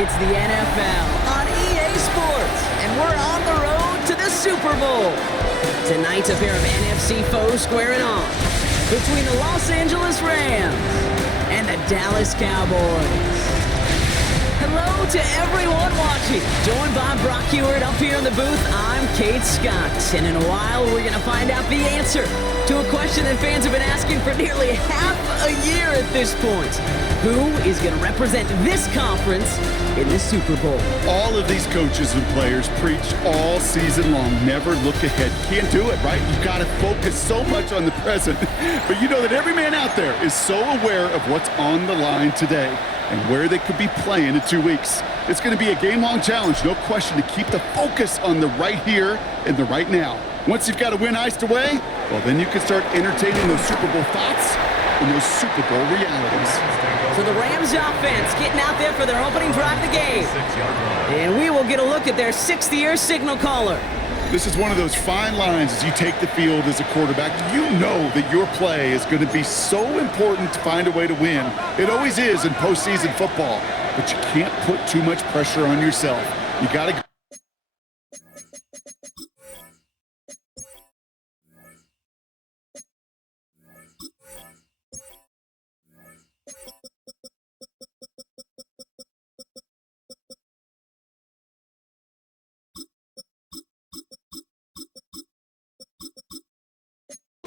It's the NFL on EA Sports, and we're on the road to the Super Bowl. Tonight's a pair of NFC foes squaring off between the Los Angeles Rams and the Dallas Cowboys. Hello to everyone watching. Joined by Brock Heward up here in the booth, I'm Kate Scott. And in a while, we're going to find out the answer to a question that fans have been asking for nearly half a year at this point. Who is going to represent this conference in the Super Bowl? All of these coaches and players preach all season long, never look ahead. Can't do it, right? You've got to focus so much on the present. But you know that every man out there is so aware of what's on the line today and where they could be playing in 2 weeks. It's going to be a game-long challenge, no question, to keep the focus on the right here and the right now. Once you've got a win iced away, well, then you can start entertaining those Super Bowl thoughts and those Super Bowl realities. So the Rams offense getting out there for their opening drive of the game. And we will get a look at their sixth-year signal caller. This is one of those fine lines as you take the field as a quarterback. You know that your play is going to be so important to find a way to win. It always is in postseason football, but you can't put too much pressure on yourself. You got to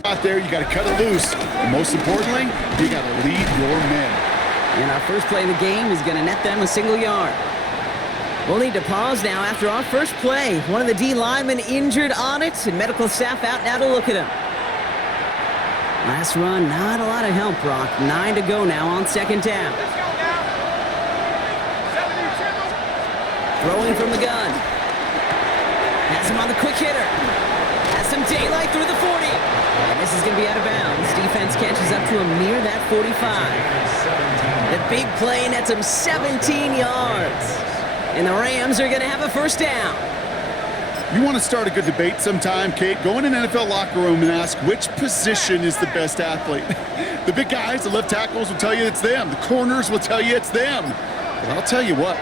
out there, you got to cut it loose. And most importantly, you got to lead your men. And our first play of the game is going to net them a single yard. We'll need to pause now after our first play. One of the D linemen injured on it, and medical staff out now to look at him. Last run, not a lot of help, Brock. 9 to go now on second down. Throwing from the gun. Has him on the quick hitter. Has some daylight through the 40. And this is going to be out of bounds. Defense catches up to him near that 45. The big play nets him 17 yards. And the Rams are going to have a first down. You want to start a good debate sometime, Kate? Go in an NFL locker room and ask which position is the best athlete. The big guys, the left tackles, will tell you it's them. The corners will tell you it's them. But I'll tell you what,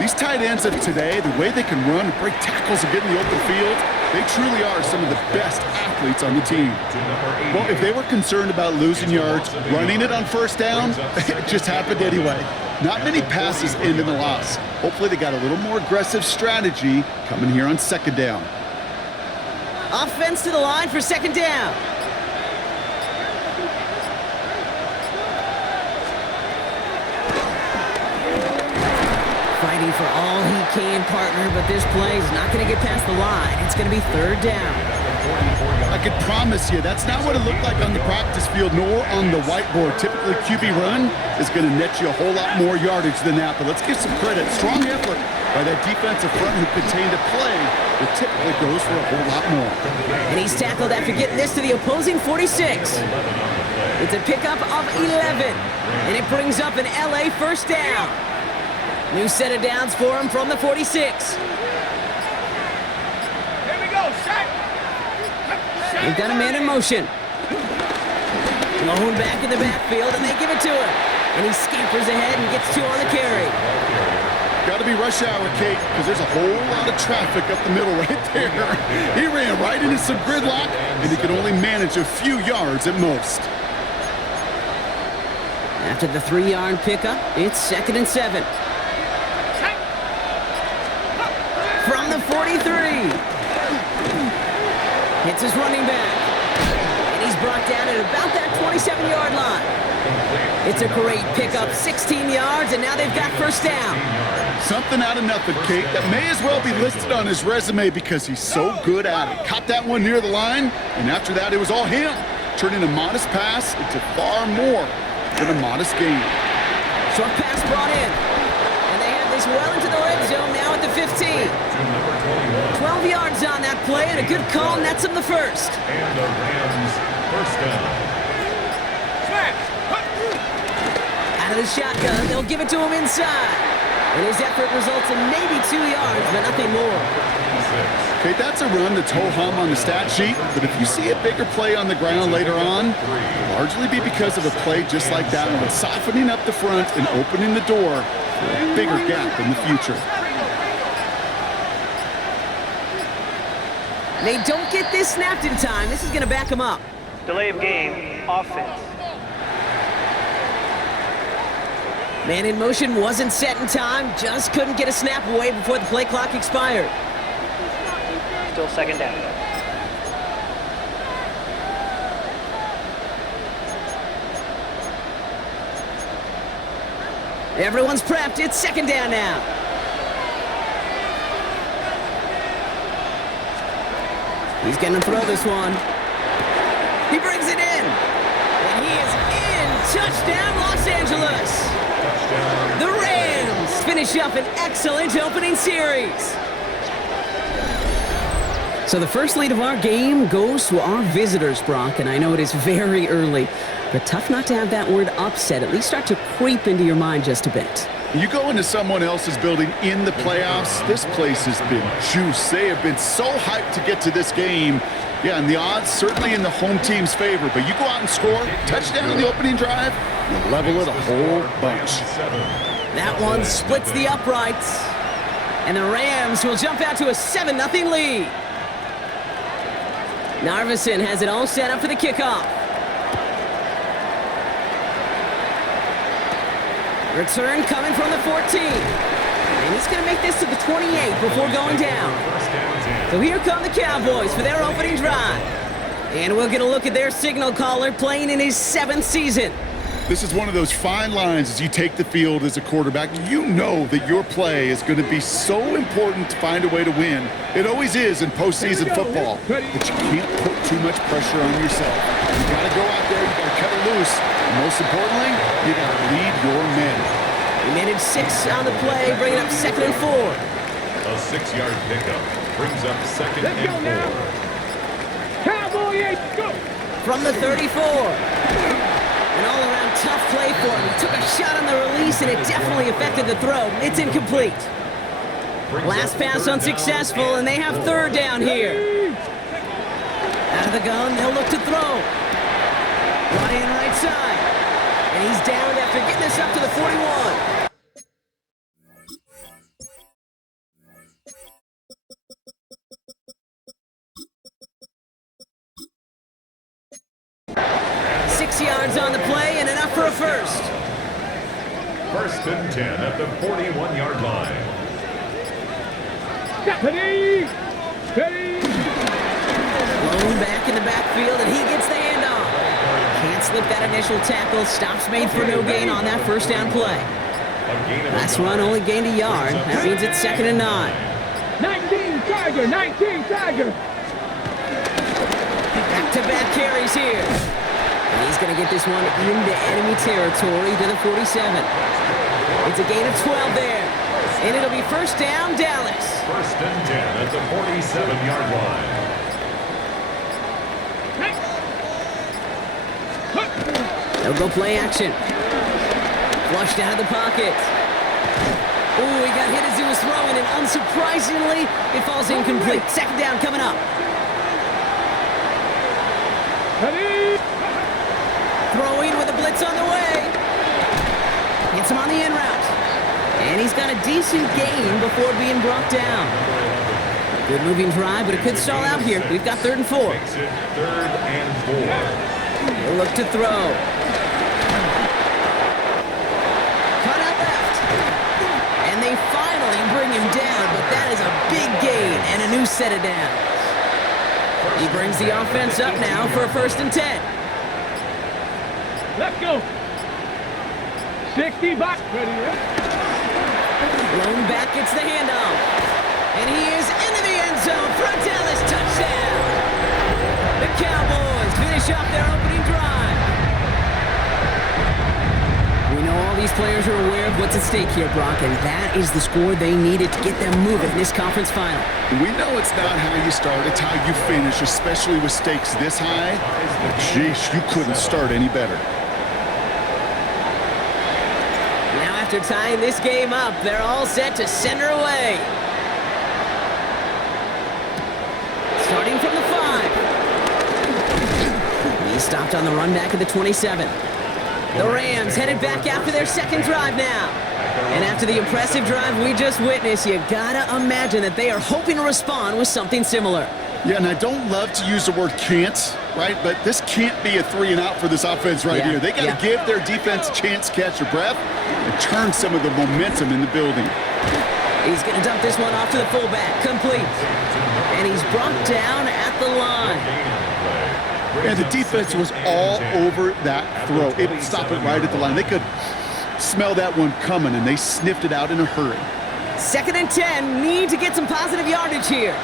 these tight ends of today, the way they can run, break tackles, and get in the open field, they truly are some of the best athletes on the team. Well, if they were concerned about losing yards, running it on first down, it just happened anyway. Not many passes end in the loss. Hopefully they got a little more aggressive strategy coming here on second down. Offense to the line for second down. Fighting for all he can, partner, but this play is not going to get past the line. It's going to be third down. I could promise you that's not what it looked like on the practice field nor on the whiteboard. Typically, QB run is going to net you a whole lot more yardage than that, but let's give some credit. Strong effort by that defensive front who contained a play that typically goes for a whole lot more. And he's tackled after getting this to the opposing 46. It's a pickup of 11, and it brings up an LA first down. New set of downs for him from the 46. Here we go, Shaq. They've got a man in motion. Blown back in the backfield, and they give it to him. And he scampers ahead and gets 2 on the carry. Got to be rush hour, Kate, because there's a whole lot of traffic up the middle right there. He ran right into some gridlock, and he could only manage a few yards at most. After the 3-yard pickup, it's 2nd and 7. From the 43. Hits his running back. And he's brought down at about that 27-yard line. It's a great pickup, 16 yards, and now they've got first down. Something out of nothing, Kate. That may as well be listed on his resume because he's so good at it. Caught that one near the line, and after that, it was all him. Turning a modest pass into far more than a modest gain. Short pass brought in. And they have this well into the red zone now at the 15. 12 yards on that play, and a good call nets him the first. And the Rams first down. Out of the shotgun, they'll give it to him inside. And his effort results in maybe 2 yards, but nothing more. Okay, that's a run that's ho-hum on the stat sheet, but if you see a bigger play on the ground later on, it'll largely be because of a play just like that one, softening up the front and opening the door for a bigger gap in the future. They don't get this snapped in time. This is going to back them up. Delay of game, offense. Man in motion wasn't set in time. Just couldn't get a snap away before the play clock expired. Still second down. Everyone's prepped. It's second down now. He's going to throw this one. He brings it in. And he is in. Touchdown, Los Angeles. Touchdown. The Rams finish up an excellent opening series. So the first lead of our game goes to our visitors, Brock, and I know it is very early, but tough not to have that word upset at least start to creep into your mind just a bit. You go into someone else's building in the playoffs, this place has been juiced. They have been so hyped to get to this game. Yeah, and the odds certainly in the home team's favor, but you go out and score, touchdown in the opening drive, you level it a whole bunch. That one splits the uprights, and the Rams will jump out to a 7-0 lead. Narveson has it all set up for the kickoff. Return coming from the 14. And he's going to make this to the 28 before going down. So here come the Cowboys for their opening drive. And we'll get a look at their signal caller playing in his 7th season. This is one of those fine lines as you take the field as a quarterback. You know that your play is going to be so important to find a way to win. It always is in postseason football. But you can't put too much pressure on yourself. You got to go out there, you got to cut it loose. And most importantly, you got to lead your men. He made it 6 on the play, bringing up 2nd and 4. A 6-yard pickup brings up 2nd and 4. Cowboys, go! From the 34. An all-around tough play for him. He took a shot on the release, and it definitely affected the throw. It's incomplete. Last pass unsuccessful, and they have 3rd down here. Out of the gun, they'll look to throw. Ryan right side. And he's down after getting this up to the 41. Yards on the play and enough for a first. 1st and 10 at the 41-yard line. Ready! Ready! Blown back in the backfield, and he gets the handoff. Can't slip that initial tackle. Stops made for no gain on that 1st down play. Last run only gained a yard. That means it's 2nd and 9. 19 Tiger! 19 Tiger! Back-to-back carries here. And he's going to get this one into enemy territory to the 47. It's a gain of 12 there. And it'll be 1st down, Dallas. 1st and 10 at the 47-yard line. They'll go play action. Flushed out of the pocket. Ooh, he got hit as he was throwing, and unsurprisingly, it falls incomplete. 2nd down coming up. Ready! Throwing with a blitz on the way. Gets him on the in route. And he's got a decent gain before being brought down. Good moving drive, but it could stall out here. We've got 3rd and 4. Makes it 3rd and 4. He'll look to throw. Cut out left. And they finally bring him down, but that is a big gain and a new set of downs. He brings the offense up now for a 1st and 10. Let's go! 60 back. Ready, Blown back gets the handoff. And he is into the end zone for a Dallas touchdown. The Cowboys finish off their opening drive. We know all these players are aware of what's at stake here, Brock, and that is the score they needed to get them moving in this conference final. We know it's not how you start, it's how you finish, especially with stakes this high. Jeez, you couldn't start any better. Now after tying this game up, they're all set to send her away. Starting from the 5. He stopped on the run back at the 27. The Rams headed back after their 2nd drive now. And after the impressive drive we just witnessed, you gotta imagine that they are hoping to respond with something similar. Yeah, and I don't love to use the word can't, right? But this can't be a 3-and-out for this offense right here. They got to give their defense a chance to catch their breath and turn some of the momentum in the building. He's going to dump this one off to the fullback. Complete. And he's brought down at the line. And the defense was all over that throw. It would stop it right at the line. They could smell that one coming, and they sniffed it out in a hurry. 2nd and 10. Need to get some positive yardage here.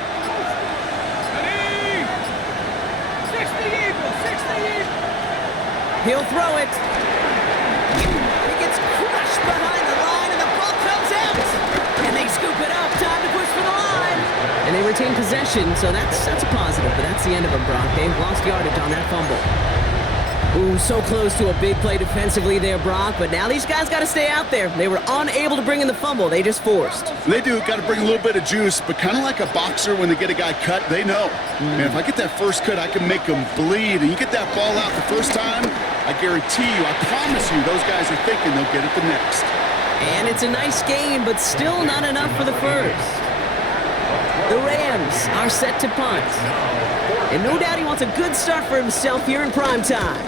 He'll throw it. He gets crushed behind the line, and the ball comes out. And they scoop it up. Time to push for the line. And they retain possession, so that's a positive. But that's the end of it, Brock. They've lost yardage on that fumble. Ooh, so close to a big play defensively there, Brock. But now these guys got to stay out there. They were unable to bring in the fumble. They just forced. They do. Got to bring a little bit of juice, but kind of like a boxer when they get a guy cut, they know. Man, if I get that first cut, I can make them bleed. And you get that ball out the first time, I guarantee you, I promise you, those guys are thinking they'll get it the next. And it's a nice game, but still not enough for the first. The Rams are set to punt. And no doubt he wants a good start for himself here in prime time.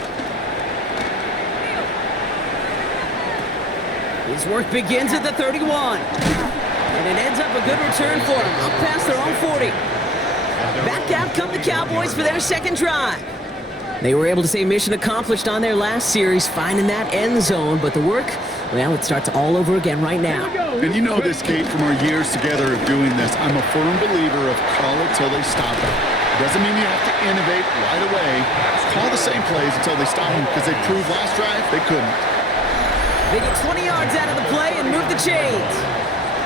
His work begins at the 31. And it ends up a good return for him, up past their own 40. Back out come the Cowboys for their second drive. They were able to say mission accomplished on their last series, finding that end zone, but the work, well, it starts all over again right now. And you know this, Kate, from our years together of doing this. I'm a firm believer of call it till they stop it. Doesn't mean you have to innovate right away. Call the same plays until they stop them, because they proved last drive they couldn't. They get 20 yards out of the play and move the chains.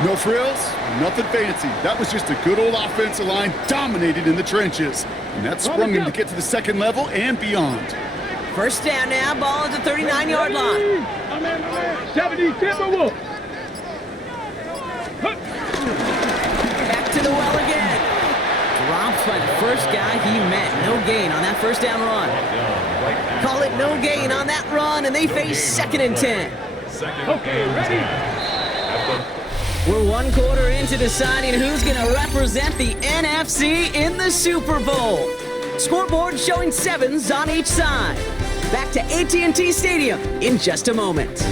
No frills, nothing fancy. That was just a good old offensive line dominated in the trenches. And that sprung him to get to the second level and beyond. First down now, ball at the 39-yard line. 70 Timberwolves. Back to the well again. Dropped by the first guy he met. No gain on that first down run. Call it no gain on that run, and they face 2nd and 10. Okay, ready? We're 1 quarter into deciding who's going to represent the NFC in the Super Bowl. Scoreboard showing 7s on each side. Back to AT&T Stadium in just a moment.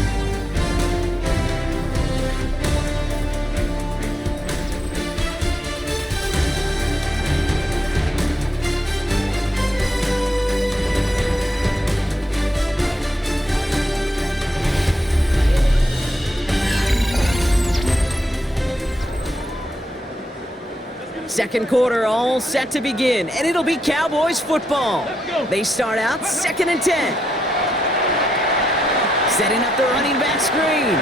Second quarter all set to begin, and it'll be Cowboys football. They start out 2nd and 10. Setting up the running back screen.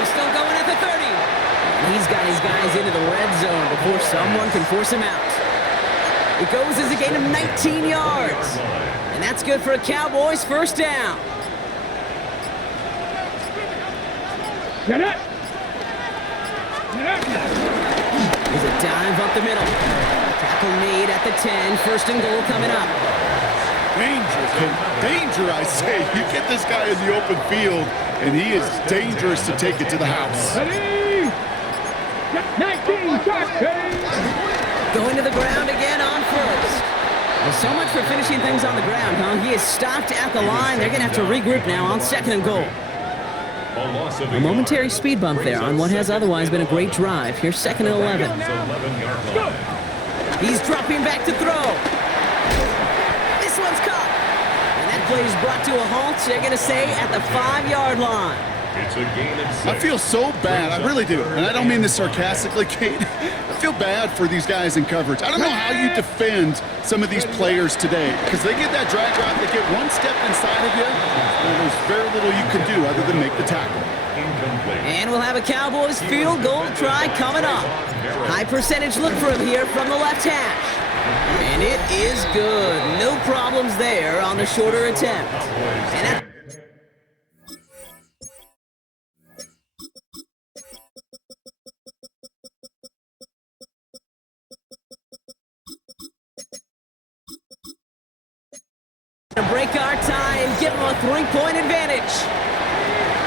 He's still going at the 30. And he's got his guys into the red zone before someone can force him out. It goes as a gain of 19 yards. And that's good for a Cowboys first down. Get it. Get it. There's a dive up the middle. Tackle made at the 10. 1st and goal coming up. Danger, I say. You get this guy in the open field, and he is dangerous to take it to the house. Ready. 19 Chargers. Going to the ground again on first. Well, so much for finishing things on the ground, huh? He is stopped at the line. They're going to have to regroup now on 2nd and goal. A momentary speed bump there on what has otherwise been a great drive. Here's 2nd and 11. He's dropping back to throw. This one's caught. And that play is brought to a halt, they're going to say, at the 5-yard line. It's a gain of 6. I feel so bad. I really do. And I don't mean this sarcastically, Kate. I feel bad for these guys in coverage. I don't know how you defend some of these players today, because they get that drag route, they get one step inside of you, and there's very little you can do other than make the tackle. And we'll have a Cowboys field goal try coming up. High percentage look for him here from the left hash. And it is good. No problems there on the shorter attempt. And that to break our tie and give them a 3-point advantage.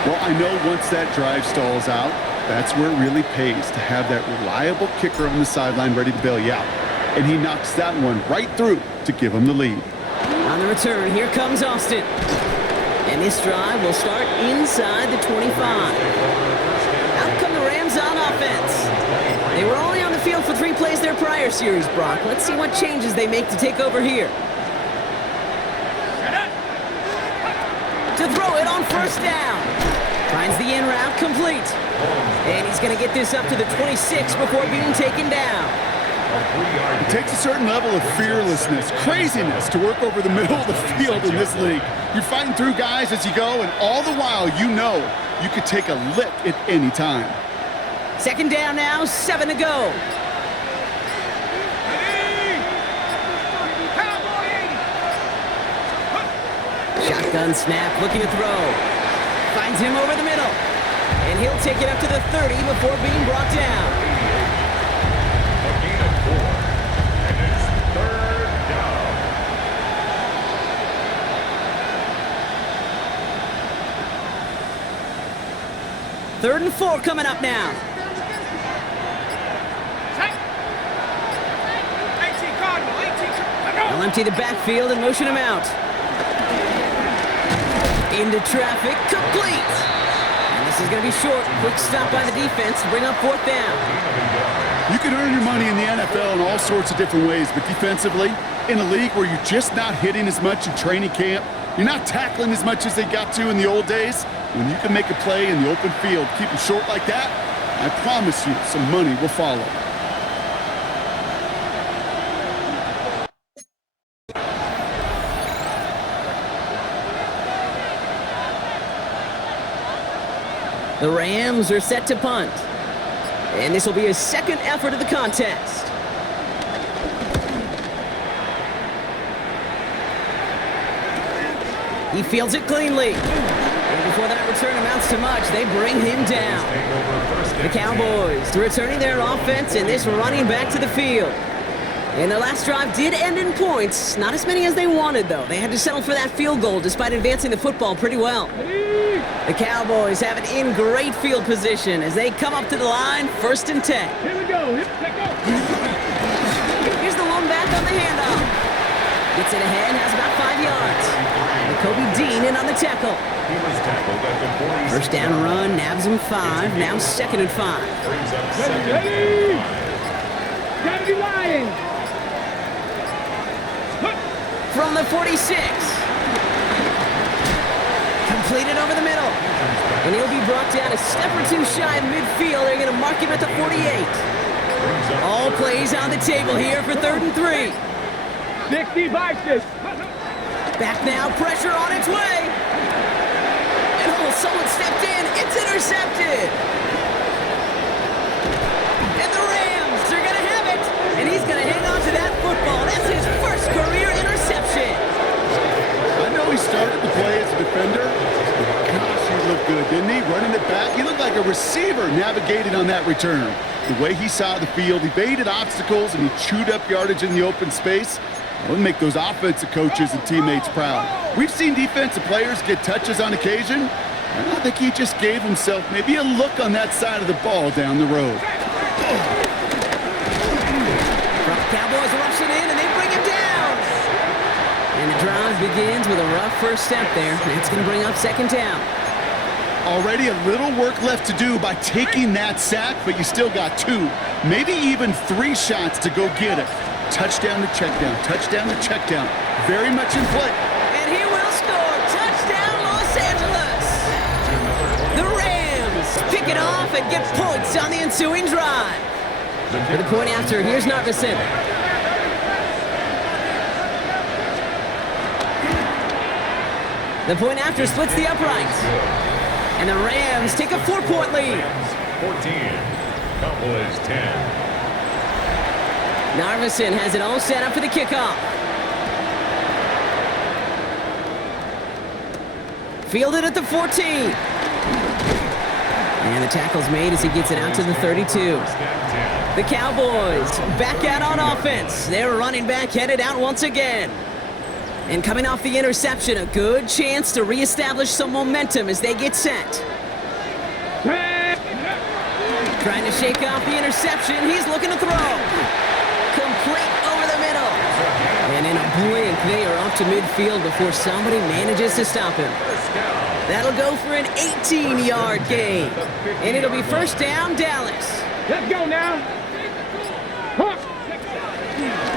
Well, I know once that drive stalls out, that's where it really pays to have that reliable kicker on the sideline ready to bail you out. And he knocks that one right through to give him the lead. On the return, here comes Austin. And this drive will start inside the 25. Out come the Rams on offense. They were only on the field for 3 plays their prior series, Brock. Let's see what changes they make to take over here. To throw it on first down. Finds the in route complete. And he's going to get this up to the 26 before being taken down. It takes a certain level of fearlessness, craziness to work over the middle of the field in this league. You're fighting through guys as you go, and all the while you know you could take a lick at any time. Second down now, 7 to go. Shotgun snap, looking to throw. Finds him over the middle. And he'll take it up to the 30 before being brought down. A gain of 4. And it's 3rd down. Third and 4 coming up now. They'll empty the backfield and motion him out. Into traffic, complete. And this is going to be short. Quick stop by the defense to bring up 4th down. You can earn your money in the NFL in all sorts of different ways, but defensively, in a league where you're just not hitting as much in training camp, you're not tackling as much as they got to in the old days, when you can make a play in the open field, keep them short like that, I promise you some money will follow. The Rams are set to punt. And this will be his second effort of the contest. He fields it cleanly. And before that return amounts to much, they bring him down. The Cowboys returning their offense and this running back to the field. And their last drive did end in points. Not as many as they wanted, though. They had to settle for that field goal despite advancing the football pretty well. The Cowboys have it in great field position as they come up to the line, 1st and 10. Here we go. Let's go. Here's the lone back on the handoff. Gets it ahead, has about 5 yards. And Kobe Dean in on the tackle. He was tackled at the 46. First down run, nabs him 5. Now 2nd and 5. Brings up 2nd. Ready. Gotta be lying. From the 46. Completed over the middle. And he'll be brought down a step or 2 shy of midfield. They're going to mark him at the 48. All plays on the table here for 3rd and 3. 65. Back now, pressure on its way. And oh, someone stepped in. It's intercepted. And the Rams are going to have it. And he's going to hang on to that football. That's his first career interception. I know he started the play as a defender. Gosh, he looked good, didn't he? Running it back. He looked like a receiver navigated on that return. The way he saw the field, he baited obstacles, and he chewed up yardage in the open space. That would make those offensive coaches and teammates proud. We've seen defensive players get touches on occasion. I think he just gave himself maybe a look on that side of the ball down the road. Cowboys rushing in, and they bring him down. And the drive begins with a rough first step there. That's going to bring up 2nd down. Already a little work left to do by taking that sack, but you still got 2, maybe even 3 shots to go get it. Touchdown to check down, touchdown to check down. Very much in play. And he will score. Touchdown, Los Angeles. The Rams pick it off and get points on the ensuing drive. For the point after, here's Narveson. The point after splits the uprights. And the Rams take a 4-point lead. 14. Cowboys 10. Narveson has it all set up for the kickoff. Fielded at the 14. And the tackle's made as he gets it out to the 32. The Cowboys back out on offense. Their running back headed out once again. And coming off the interception, a good chance to reestablish some momentum as they get set. Trying to shake off the interception. He's looking to throw. Complete over the middle. And in a blink, they are off to midfield before somebody manages to stop him. That'll go for an 18-yard gain. And it'll be first down, Dallas. Let's go now. Huh.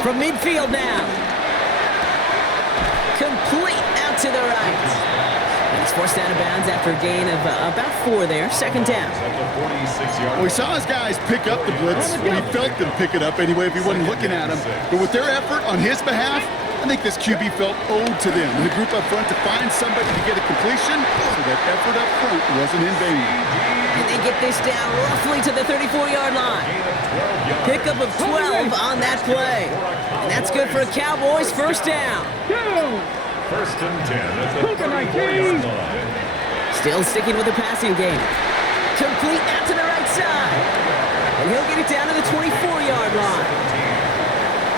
From midfield now. Complete out to the right. And it's forced out of bounds after a gain of about 4 there. Second down. Well, we saw his guys pick up the blitz. Well, he felt them pick it up anyway if he wasn't looking at him. But with their effort on his behalf, I think this QB felt owed to them. And the group up front to find somebody to get a completion, so that effort up front wasn't in vain. And they get this down roughly to the 34-yard line. Pickup of 12 on that play. And that's good for a Cowboys first down. Go. First and 10 at the 34-yard line. Still sticking with the passing game. Complete out to the right side. And he'll get it down to the 24-yard line.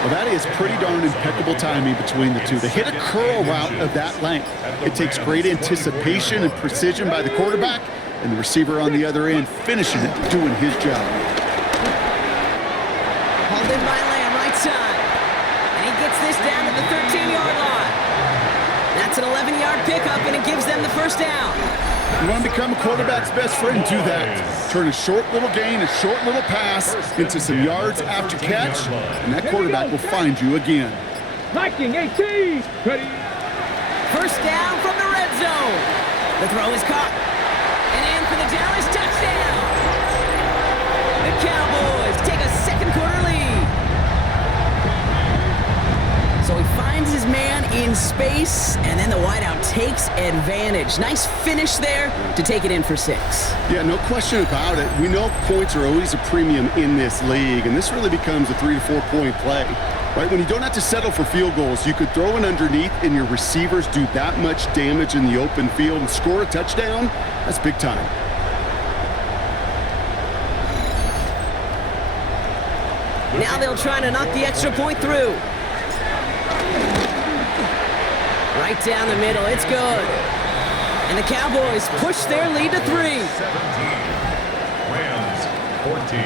Well, that is pretty darn impeccable timing between the two. They hit a curl route of that length. It takes great anticipation and precision by the quarterback, and the receiver on the other end finishing it, doing his job. Hauled in by Lamb, right side. And he gets this down to the 13-yard line. That's an 11-yard pickup, and it gives them the first down. You want to become a quarterback's best friend, do that. Turn a short little gain, a short little pass into some yards after catch, and that quarterback will find you again. Viking 18. Ready. First down from the red zone. The throw is caught. And in for the Dallas touchdown. The Cowboys take a second quarter lead. So he finds his man in space, and then the wideout takes advantage. Nice finish there to take it in for 6. Yeah, no question about it. We know points are always a premium in this league, and this really becomes a 3 to 4 point play. Right, when you don't have to settle for field goals, you could throw it underneath and your receivers do that much damage in the open field and score a touchdown. That's big time. Now they'll try to knock the extra point through. Right down the middle, it's good. And the Cowboys push their lead to 3. 17. Rams 14.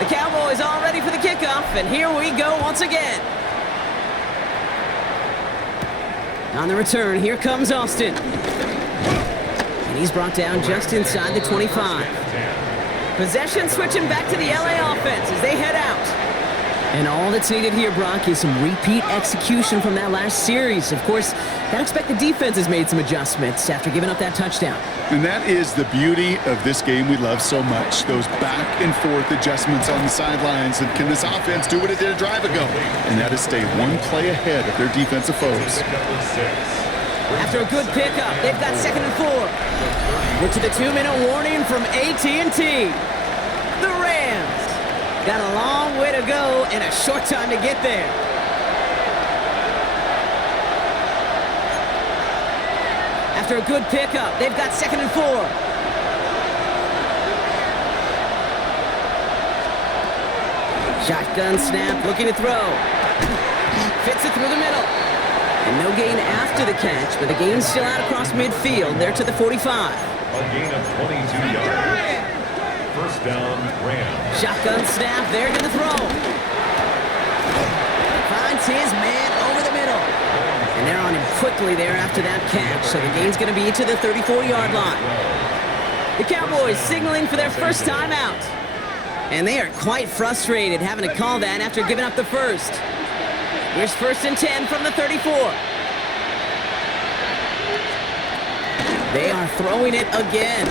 The Cowboys all ready for the kickoff, and here we go once again. On the return, here comes Austin. And he's brought down just inside the 25. Possession switching back to the LA offense as they head out. And all that's needed here, Brock, is some repeat execution from that last series. Of course, I expect the defense has made some adjustments after giving up that touchdown. And that is the beauty of this game we love so much, those back and forth adjustments on the sidelines. And can this offense do what it did a drive ago? And that is stay one play ahead of their defensive foes. After a good pickup, they've got second and 4. We're to the 2-minute warning from AT&T. The Rams got a long way to go and a short time to get there. After a good pickup, they've got second and 4. Shotgun snap, looking to throw. Fits it through the middle. And no gain after the catch, but the gain's still out across midfield. They're to the 45. A gain of 22 yards. First down, Rams. Shotgun snap, they're going to throw. Finds his man over the middle. And they're on him quickly there after that catch, so the gain's going to be to the 34-yard line. The Cowboys signaling for their first time out. And they are quite frustrated having to call that after giving up the first. Here's first and 10 from the 34. They are throwing it again.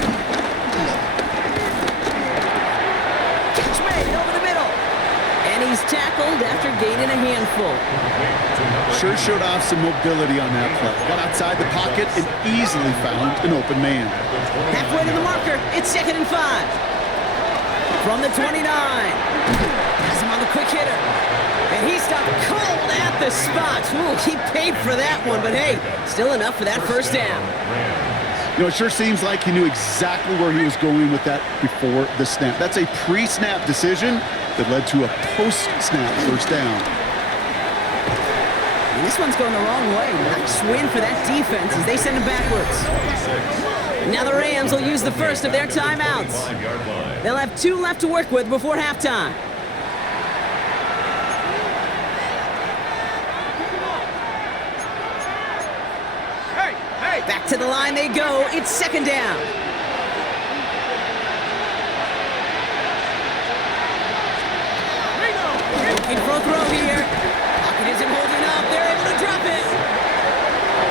Catch made over the middle. And he's tackled after gaining a handful. Sure showed off some mobility on that play. Got outside the pocket and easily found an open man. Halfway to the marker, it's second and 5. From the 29. Has him on the quick hitter. And he stopped cold at the spot. Ooh, he paid for that one, but hey, still enough for that first down. You know, it sure seems like he knew exactly where he was going with that before the snap. That's a pre-snap decision that led to a post-snap first down. And this one's going the wrong way. Nice win for that defense as they send him backwards. Now the Rams will use the first of their timeouts. They'll have 2 left to work with before halftime. Back to the line they go. It's second down. Looking for a throw here. Pocket isn't holding up. They're able to drop it.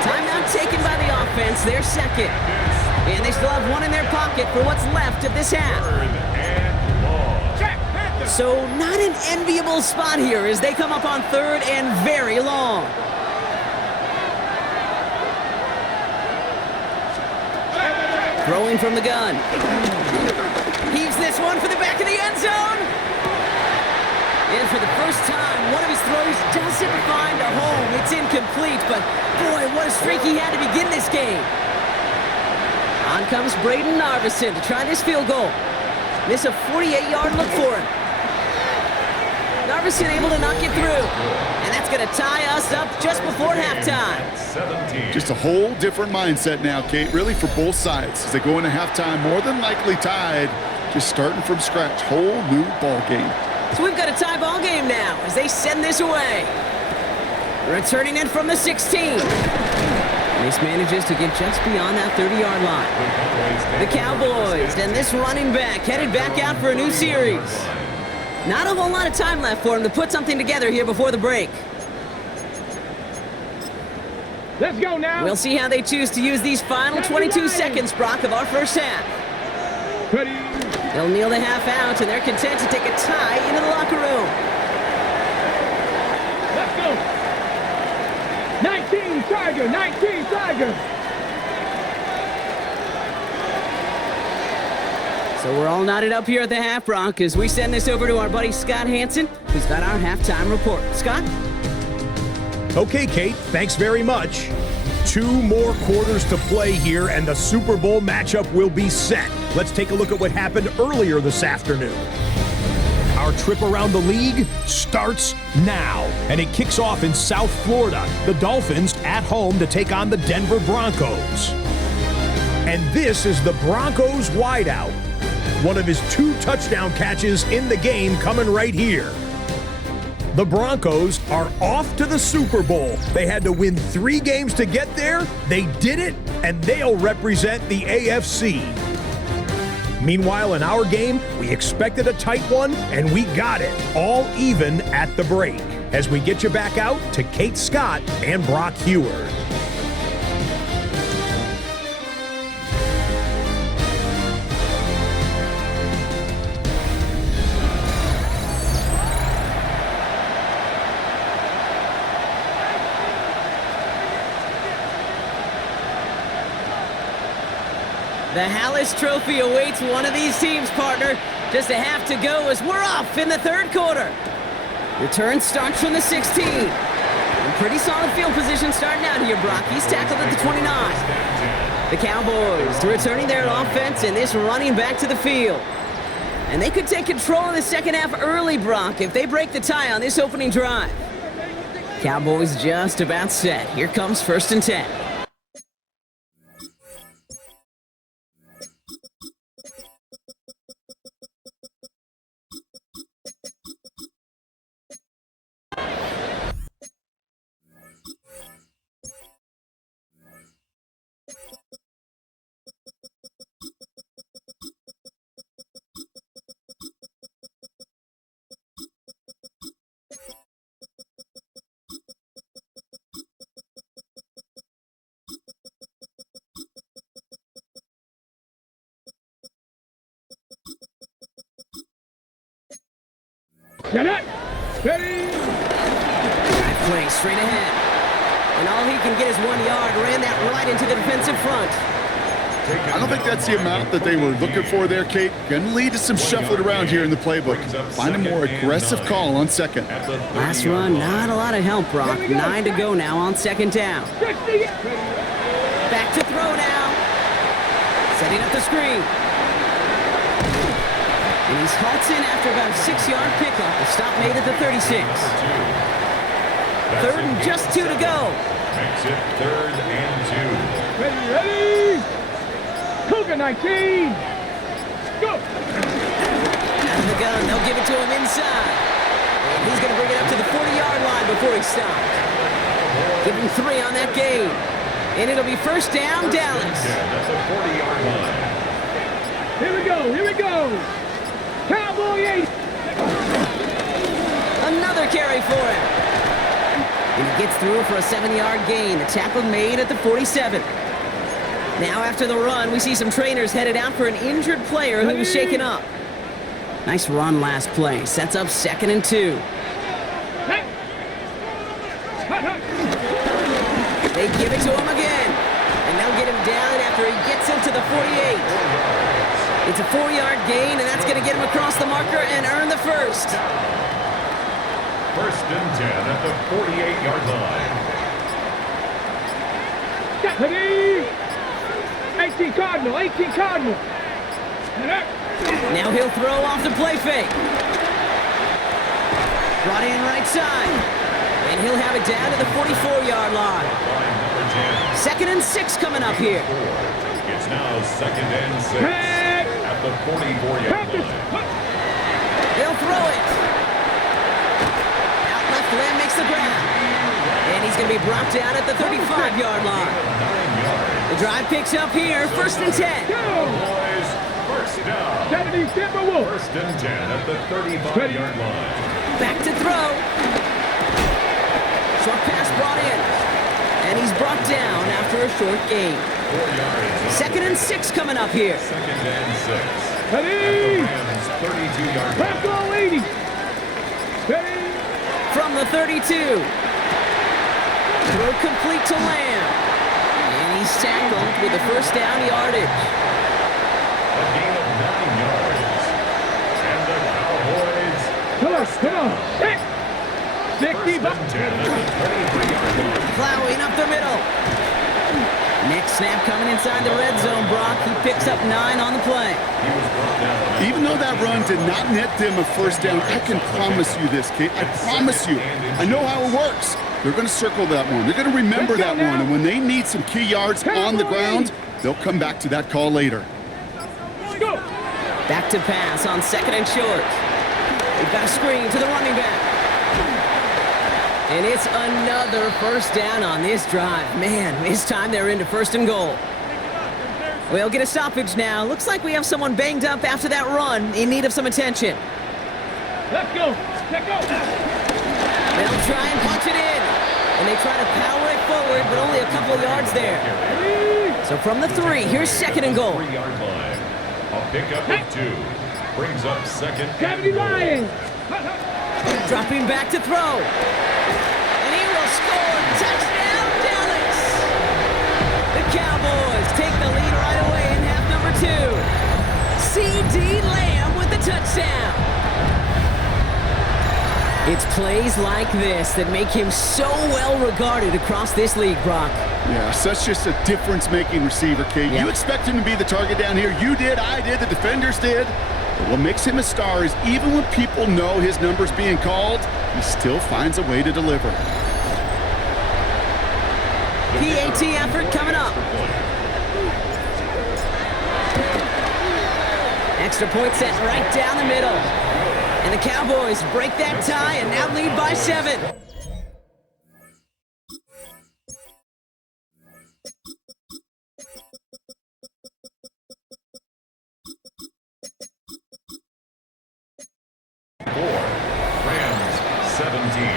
Timeout taken by the offense. They're second. And they still have 1 in their pocket for what's left of this half. So not an enviable spot here as they come up on 3rd and very long. Throwing from the gun. Heaves this one for the back of the end zone. And for the first time, one of his throws doesn't find a home. It's incomplete, but boy, what a streak he had to begin this game. On comes Braden Narveson to try this field goal. Miss a 48-yard look for him. Narveson able to knock it through. And that's going to tie us up just before halftime. Just a whole different mindset now, Kate, really for both sides. As they go into halftime, more than likely tied, just starting from scratch. Whole new ball game. So we've got a tie ball game now as they send this away. Returning it from the 16. This manages to get just beyond that 30-yard line. The Cowboys and this running back headed back out for a new series. Not a whole lot of time left for him to put something together here before the break. Let's go now. We'll see how they choose to use these final 22 seconds, Brock, of our first half. They'll kneel the half out, and they're content to take a tie into the locker room. Let's go. 19 Tiger, 19 Tiger. So we're all knotted up here at the half, Brock, as we send this over to our buddy Scott Hansen, who's got our halftime report. Scott? Okay, Kate, thanks very much. 2 more quarters to play here, and the Super Bowl matchup will be set. Let's take a look at what happened earlier this afternoon. Our trip around the league starts now, and it kicks off in South Florida. The Dolphins at home to take on the Denver Broncos. And this is the Broncos wideout. One of his 2 touchdown catches in the game coming right here. The Broncos are off to the Super Bowl. They had to win 3 games to get there. They did it, and they'll represent the AFC. Meanwhile, in our game, we expected a tight one, and we got it, all even at the break. As we get you back out to Kate Scott and Brock Heward. The Hallis Trophy awaits one of these teams, partner. Just a half to go as we're off in the 3rd quarter. Return starts from the 16. And pretty solid field position starting out here, Brock. He's tackled at the 29. The Cowboys returning their offense and this running back to the field. And they could take control in the second half early, Brock, if they break the tie on this opening drive. Cowboys just about set. Here comes 1st and 10. Get it! Ready! Drive play straight ahead. And all he can get is 1 yard. Ran that right into the defensive front. I don't think that's the amount that they were looking for there, Kate. Going to lead to some shuffling around here in the playbook. Find a more aggressive call on second. Last run, not a lot of help, Brock. 9 to go now on 2nd down. Back to throw now. Setting up the screen. And he's halted after about a 6-yard pickup. The stop made at the 36. Third and just 2 to go. Makes it 3rd and 2. Ready? Cougar 19. Go. Out of the gun, they'll give it to him inside. And he's going to bring it up to the 40-yard line before he stops. Give him 3 on that game. And it'll be first down, Dallas. At the 40-yard line. Here we go. Cowboy 8. Another carry for him. And he gets through for a 7-yard gain. The tackle made at the 47. Now after the run, we see some trainers headed out for an injured player who was shaken up. Nice run last play. Sets up 2nd and 2. They give it to him again. And they'll get him down after he gets into the 48. It's a 4-yard gain, and that's going to get him across the marker and earn the first. 1st and 10 at the 48-yard line. Ready? 18 Cardinal. Now he'll throw off the play fake. Brought in right side. And he'll have it down to the 44-yard line. 2nd and 6 coming up here. It's now 2nd and 6 at the 44-yard line. He'll throw it. Out left, Lamb makes the grab. And he's going to be brought down at the 35-yard line. 9 yards. The drive picks up here, 1st and 10. Cowboys, first down. 1st and 10 at the 35-yard line. Back to throw. Short pass brought in. And he's brought down after a short gain. 4 yards. 2nd and 6 coming up here. 2nd and 6. Ready? Rams 32-yard line. Tackle 80. Ready? From the 32. Throw complete to Lamb. And he's tackled with the first down yardage. A gain of 9 yards. And the Cowboys. Come on. 60. 1st and 10 at the 33-yard line. Plowing up the middle. Next snap coming inside the red zone, Brock. He picks up 9 on the play. He was brought down. Even though that run did not net them a first down, I can promise you this, Kate. I promise you. I know how it works. They're going to circle that one. They're going to remember that one. And when they need some key yards on the ground, they'll come back to that call later. Go. Back to pass on 2nd and short. They've got a screen to the running back. And it's another first down on this drive. Man, this time they're into 1st and goal. We'll get a stoppage now. Looks like we have someone banged up after that run in need of some attention. Let's go. They'll try and punch it in. And they try to power it forward, but only a couple of yards there. So from the 3, here's 2nd and goal. 3-yard line. A pickup of 2. Brings up 2nd and Gravity goal. Lions. Dropping back to throw. And he will score. Touchdown, Dallas. The Cowboys take the lead right away in half number 2. C.D. Lamb with the touchdown. It's plays like this that make him so well regarded across this league, Brock. Yeah, such just a difference-making receiver, Kate. Yeah. You expect him to be the target down here. You did, I did, the defenders did. But what makes him a star is even when people know his number's being called, he still finds a way to deliver. PAT effort coming up. Extra point set right down the middle. And the Cowboys break that tie and now lead by 7. Rams 17.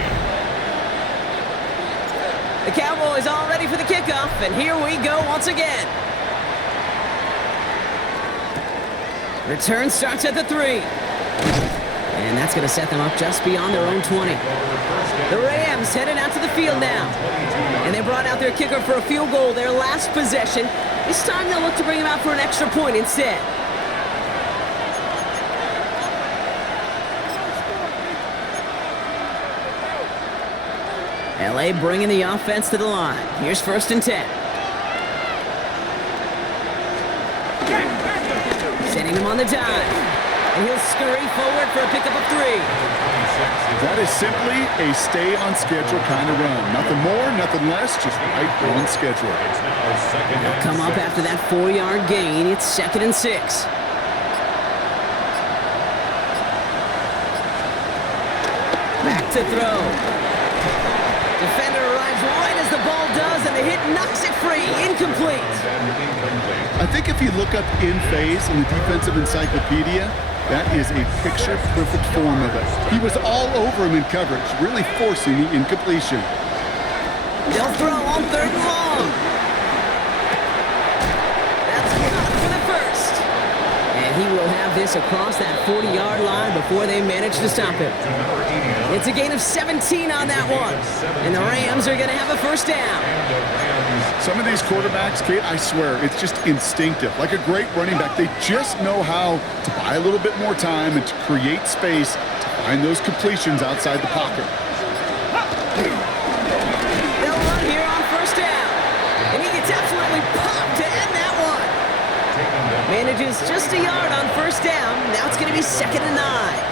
The Cowboys all ready for the kickoff, and here we go once again. Return starts at the 3. And that's going to set them up just beyond their own 20. The Rams headed out to the field now. And they brought out their kicker for a field goal their last possession. This time they'll look to bring him out for an extra point instead. LA bringing the offense to the line. Here's 1st and 10. Sending him on the dive. And he'll scurry forward for a pickup of 3. That is simply a stay on schedule kind of run. Nothing more, nothing less, just right on schedule. They'll come up after that 4-yard gain. It's 2nd and 6. Back to throw. Defender arrives right as the ball does, and the hit knocks it free. Incomplete. I think if you look up in phase in the defensive encyclopedia, that is a picture-perfect form of it. He was all over him in coverage, really forcing the incompletion. They'll throw on 3rd and long. That's caught for the first. And he will have this across that 40-yard line before they manage to stop him. It's a gain of 17 on that one. And the Rams are going to have a first down. Some of these quarterbacks, Kate, I swear, it's just instinctive. Like a great running back, they just know how to buy a little bit more time and to create space to find those completions outside the pocket. They'll run here on first down. And he gets absolutely popped to end that one. Manages just a yard on first down. Now it's going to be 2nd and 9.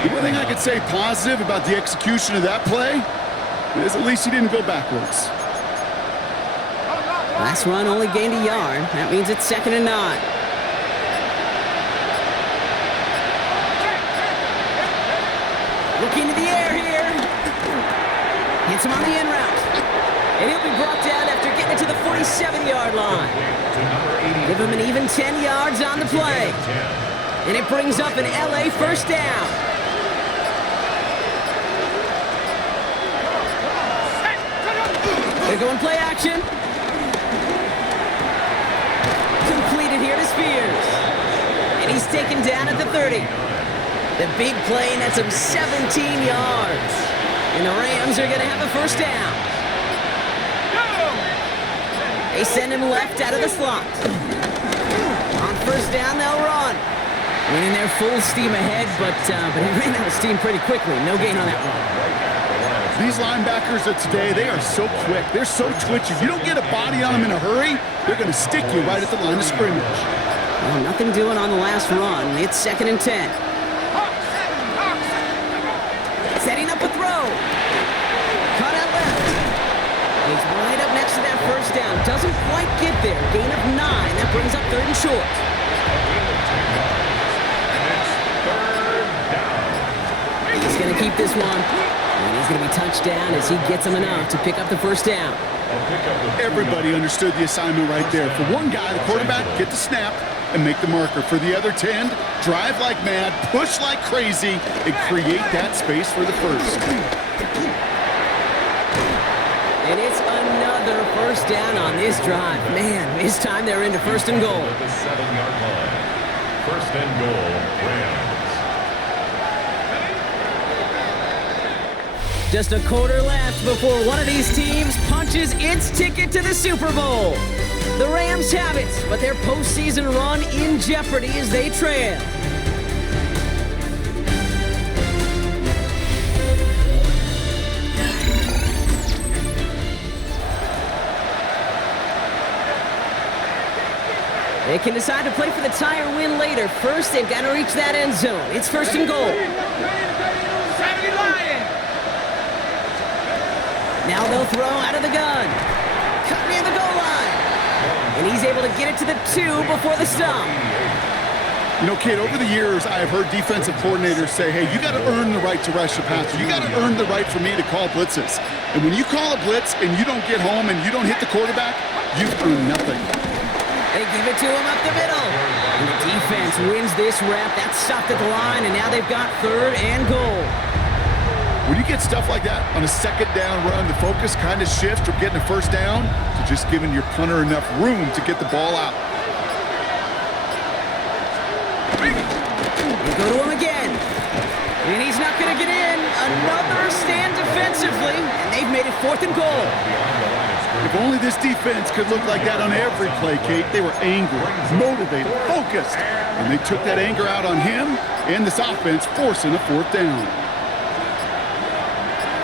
The only thing I could say positive about the execution of that play is at least he didn't go backwards. Last run only gained a yard. That means it's 2nd and 9. Looking to the air here. Hits him on the in route. And he'll be brought down after getting it to the 47-yard line. Give him an even 10 yards on the play. And it brings up an LA first down. They're going play action. Completed here to Spears. And he's taken down at the 30. The big play nets him 17 yards. And the Rams are going to have a first down. They send him left out of the slot. On first down, they'll run. Winning their full steam ahead, but he ran out of steam pretty quickly. No gain on that one. These linebackers of today, they are so quick. They're so twitchy. You don't get a body on them in a hurry, they're going to stick you right at the line of scrimmage. Well, nothing doing on the last run. It's 2nd and 10. Setting up a throw. Cut out left. He's right up next to that first down. Doesn't quite get there. Gain of 9. That brings up 3rd and short. He's going to keep this one. And he's going to be touched down as he gets him enough to pick up the first down. Everybody understood the assignment right there. For one guy, the quarterback, get the snap and make the marker. For the other 10, drive like mad, push like crazy, and create that space for the first. And it's another first down on this drive. Man, this time they're into 1st and goal. At the 7-yard line. 1st and goal, Rams. Just a quarter left before one of these teams punches its ticket to the Super Bowl. The Rams have it, but their postseason run in jeopardy as they trail. They can decide to play for the tie or win later. First, they've got to reach that end zone. It's 1st and goal. Now they'll throw out of the gun. Cut near the goal line. And he's able to get it to the 2 before the stop. You know, Kate, over the years, I've heard defensive coordinators say, hey, you got to earn the right to rush the passer. You got to earn the right for me to call blitzes. And when you call a blitz and you don't get home and you don't hit the quarterback, you've earned nothing. They give it to him up the middle. And the defense wins this rep. That's stopped at the line, and now they've got 3rd and goal. When you get stuff like that on a 2nd down run, the focus kind of shifts from getting a first down to just giving your punter enough room to get the ball out. They go to him again. And he's not going to get in. Another stand defensively, and they've made it 4th and goal. If only this defense could look like that on every play, Kate. They were angry, motivated, focused, and they took that anger out on him and this offense, forcing a 4th down.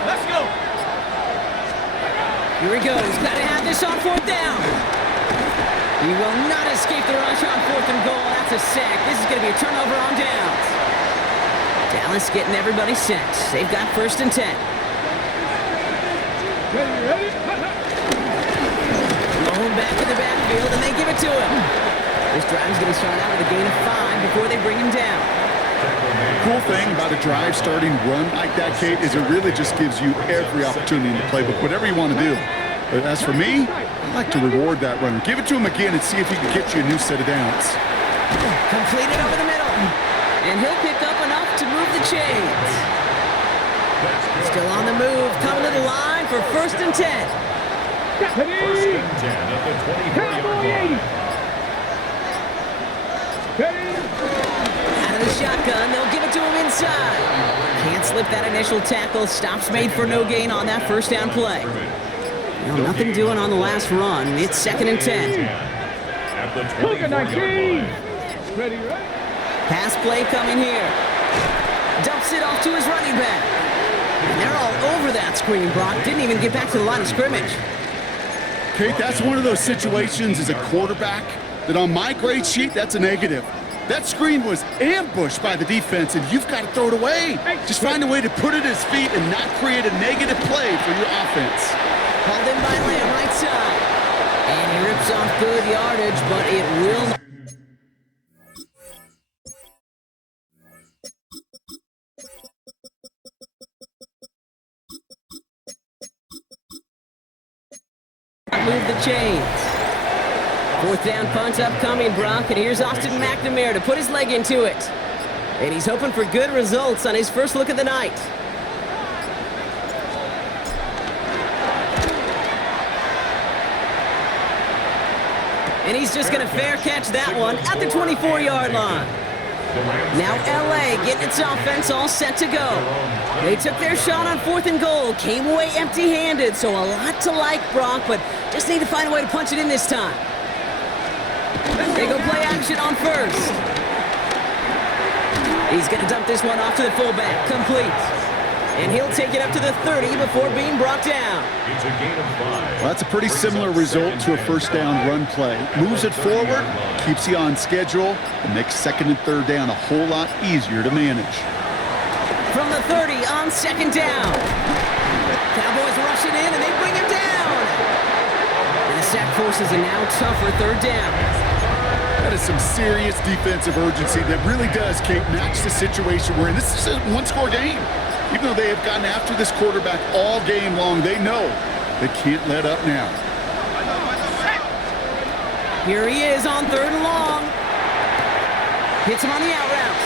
Let's go. Here he goes. Got to have this on 4th down. He will not escape the rush on 4th and goal. That's a sack. This is going to be a turnover on downs. Down Dallas getting everybody set. They've got 1st and 10. Ready? Going back in the backfield, and they give it to him. This drive's going to start out with a gain of 5 before they bring him down. Cool thing about a drive starting run like that, Kate, is it really just gives you every opportunity in the playbook, whatever you want to do. But as for me, I like to reward that runner. Give it to him again and see if he can get you a new set of downs. Completed over the middle. And he'll pick up enough to move the chains. Still on the move, coming to the line for 1st and 10. First and 10 at the 24-yard line. Out of the shotgun, they'll give it to him inside. Can't slip that initial tackle. Stops made for no gain on that 1st down play. Well, nothing doing on the last run. It's 2nd and 10. At the 24-yard line. Ready? Pass play coming here. Dumps it off to his running back. And they're all over that screen, Brock. Didn't even get back to the line of scrimmage. Kate, that's one of those situations as a quarterback that on my grade sheet, that's a negative. That screen was ambushed by the defense, and you've got to throw it away. Just find a way to put it at his feet and not create a negative play for your offense. Called in by Lamb, right side. And he rips off good yardage, but it will not. Move the chains. 4th down punt upcoming, Brock, and here's Austin McNamara to put his leg into it. And he's hoping for good results on his first look of the night. And he's just going to fair catch that one at the 24-yard line. Now LA getting its offense all set to go. They took their shot on 4th and goal, came away empty-handed, so a lot to like, Brock, but just need to find a way to punch it in this time. They go play action on 1st. He's going to dump this one off to the fullback, complete. And he'll take it up to the 30 before being brought down. It's a gain of 5. Well, that's a pretty similar result to a 1st down run play. Moves it forward, keeps you on schedule, and makes 2nd and 3rd down a whole lot easier to manage. From the 30 on 2nd down. Cowboys rushing in, and they bring him down. And the sack forces a now tougher 3rd down. That is some serious defensive urgency that really does, Kate, match the situation we're in. This is a one-score game. Even though they have gotten after this quarterback all game long, they know they can't let up now. Here he is on 3rd and long. Hits him on the out route.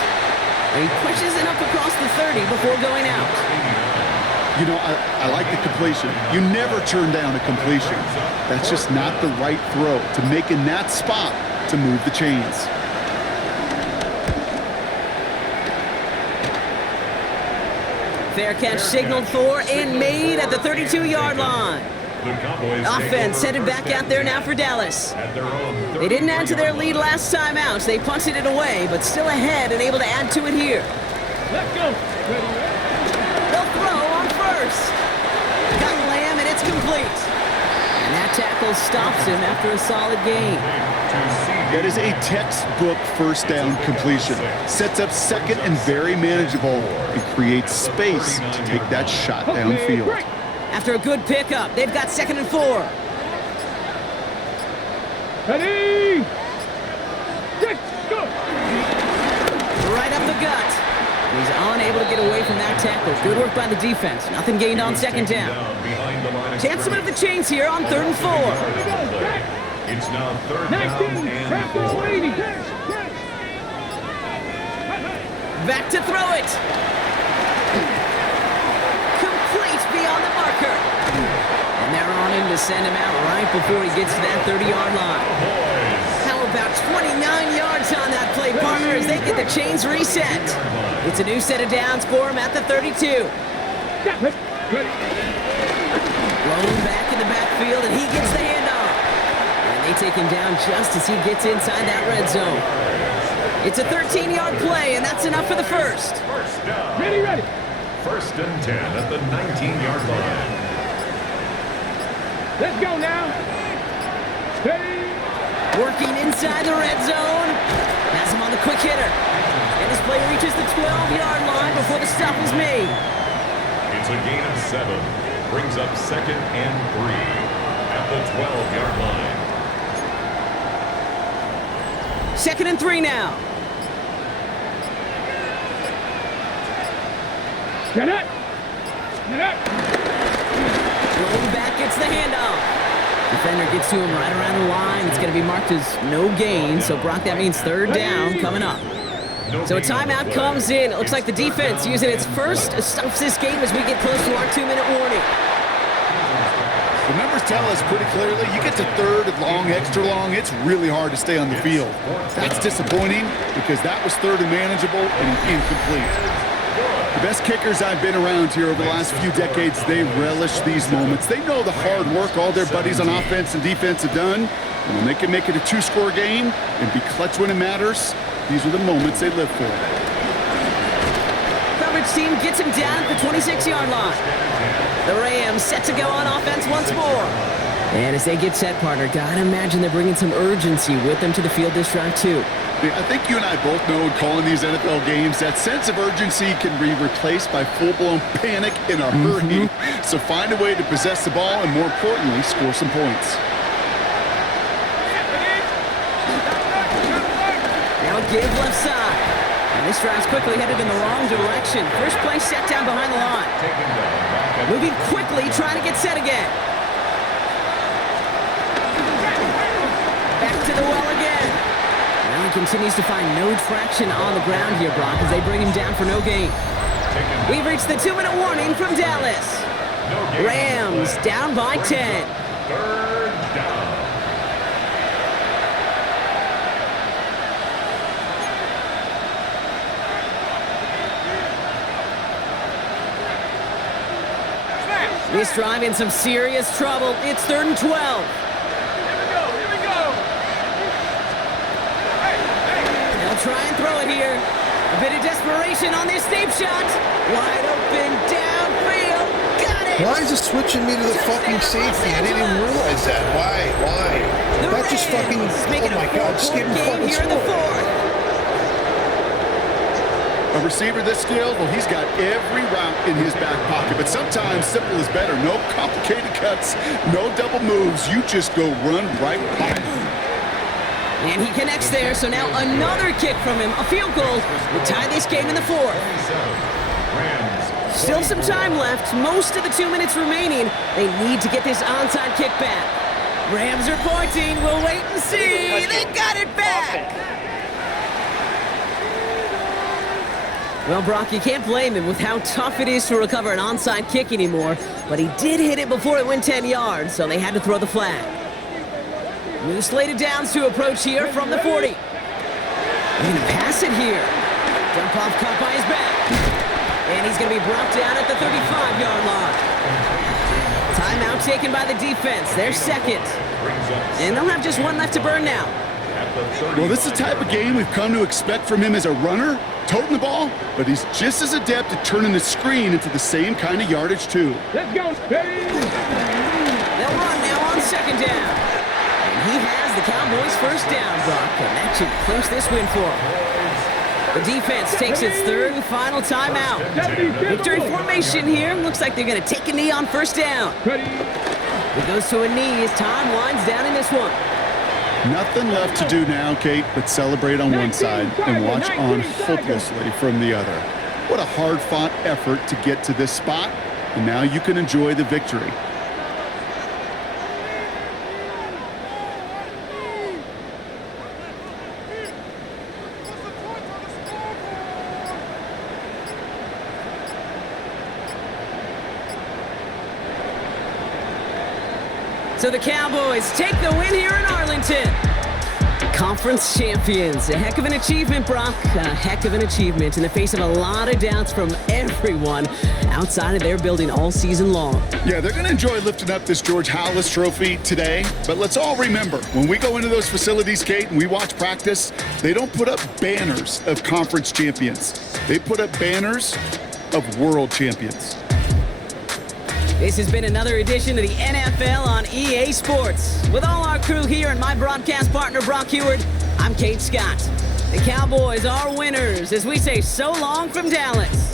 He pushes it up across the 30 before going out. You know, I like the completion. You never turn down a completion. That's just not the right throw to make in that spot to move the chains. Fair catch signaled for and made at the 32-yard line. Offense headed back out there now for Dallas. They didn't add to their lead last time out. They punted it away, but still ahead and able to add to it here. Let's go. They'll throw on 1st. Got Lamb, and it's complete. And that tackle stops him after a solid gain. That is a textbook 1st down completion. Sets up 2nd and very manageable and creates space to take that shot downfield. After a good pickup, they've got 2nd and 4. Ready? Let's go. Right up the gut. He's unable to get away from that tackle. Good work by the defense. Nothing gained on 2nd down. Chance to move the chains here on 3rd and 4. It's now 3rd down and 4. Back to throw it. Complete beyond the marker. And they're on him to send him out right before he gets to that 30-yard line. How about 29 yards on that play, partner, as they get the chains reset. It's a new set of downs for him at the 32. Blown back in the backfield, and he gets the handoff. And they take him down just as he gets inside that red zone. It's a 13-yard play, and that's enough for the 1st. First down. Ready. 1st and 10 at the 19-yard line. Let's go now. Steady. Working inside the red zone. Has him on the quick hitter. And this play reaches the 12-yard line before the stop is made. It's a gain of 7. Brings up 2nd and 3 at the 12-yard line. 2nd and 3 now. Get it! Get it! Rolling back gets the handoff. Defender gets to him right around the line. It's going to be marked as no gain. So, Brock, that means 3rd down coming up. So a timeout comes in. It looks like the defense using its first stops this game as we get close to our 2-minute warning. The numbers tell us pretty clearly, you get to 3rd and long, extra long, it's really hard to stay on the field. That's disappointing because that was 3rd and manageable and incomplete. The best kickers I've been around here over the last few decades, they relish these moments. They know the hard work all their buddies on offense and defense have done. And when they can make it a 2-score game and be clutch when it matters, these are the moments they live for. Coverage team gets him down at the 26-yard line. The Rams set to go on offense once more. And as they get set, partner, gotta imagine they're bringing some urgency with them to the field this drive, too. I think you and I both know in calling these NFL games, that sense of urgency can be replaced by full-blown panic in a hurry. So find a way to possess the ball and, more importantly, score some points. Now a give left side. And this drive's quickly headed in the wrong direction. First play set down behind the line. Moving quickly, trying to get set again. Back to the well again. Now he continues to find no traction on the ground here, Brock, as they bring him down for no gain. We've reached the 2-minute warning from Dallas. Rams down by 10. 3rd down. This drive in some serious trouble. It's 3rd and 12. Here we go! They'll try and throw it here. A bit of desperation on this deep shot. Wide open downfield. Got it! Why is it switching me to the fucking safety? I didn't even realize that. Why? That just fucking, oh my God, just gave me fucking here in the score. 4th. A receiver this skilled, well, he's got every route in his back pocket, but sometimes simple is better. No complicated cuts, no double moves. You just go run right by him. And he connects there, so now another kick from him. A field goal will tie this game in the 4th. Still some time left, most of the 2 minutes remaining. They need to get this onside kick back. Rams are pointing, we'll wait and see. They got it back! Well, Brock, you can't blame him with how tough it is to recover an onside kick anymore, but he did hit it before it went 10 yards, so they had to throw the flag. New slated downs to approach here from the 40. He's going to pass it here. Dump off caught by his back. And he's going to be brought down at the 35-yard line. Timeout taken by the defense. They're 2nd. And they'll have just one left to burn now. Well, this is the type of game we've come to expect from him as a runner, toting the ball, but he's just as adept at turning the screen into the same kind of yardage, too. Let's go, ready! They'll run now on 2nd down. And he has the Cowboys' 1st down, Brock, and that should clinch this win for him. The defense takes its 3rd and final timeout. Victory formation here. Looks like they're going to take a knee on 1st down. It goes to a knee as time winds down in this one. Nothing left to do now, Kate, but celebrate on one side and watch on hopelessly from the other. What a hard-fought effort to get to this spot, and now you can enjoy the victory. So the Cowboys take the win here in Arlington. Conference champions. A heck of an achievement, Brock. A heck of an achievement in the face of a lot of doubts from everyone outside of their building all season long. Yeah, they're going to enjoy lifting up this George Halas trophy today. But let's all remember, when we go into those facilities, Kate, and we watch practice, they don't put up banners of conference champions. They put up banners of world champions. This has been another edition of the NFL on EA Sports. With all our crew here and my broadcast partner, Brock Heward, I'm Kate Scott. The Cowboys are winners as we say so long from Dallas.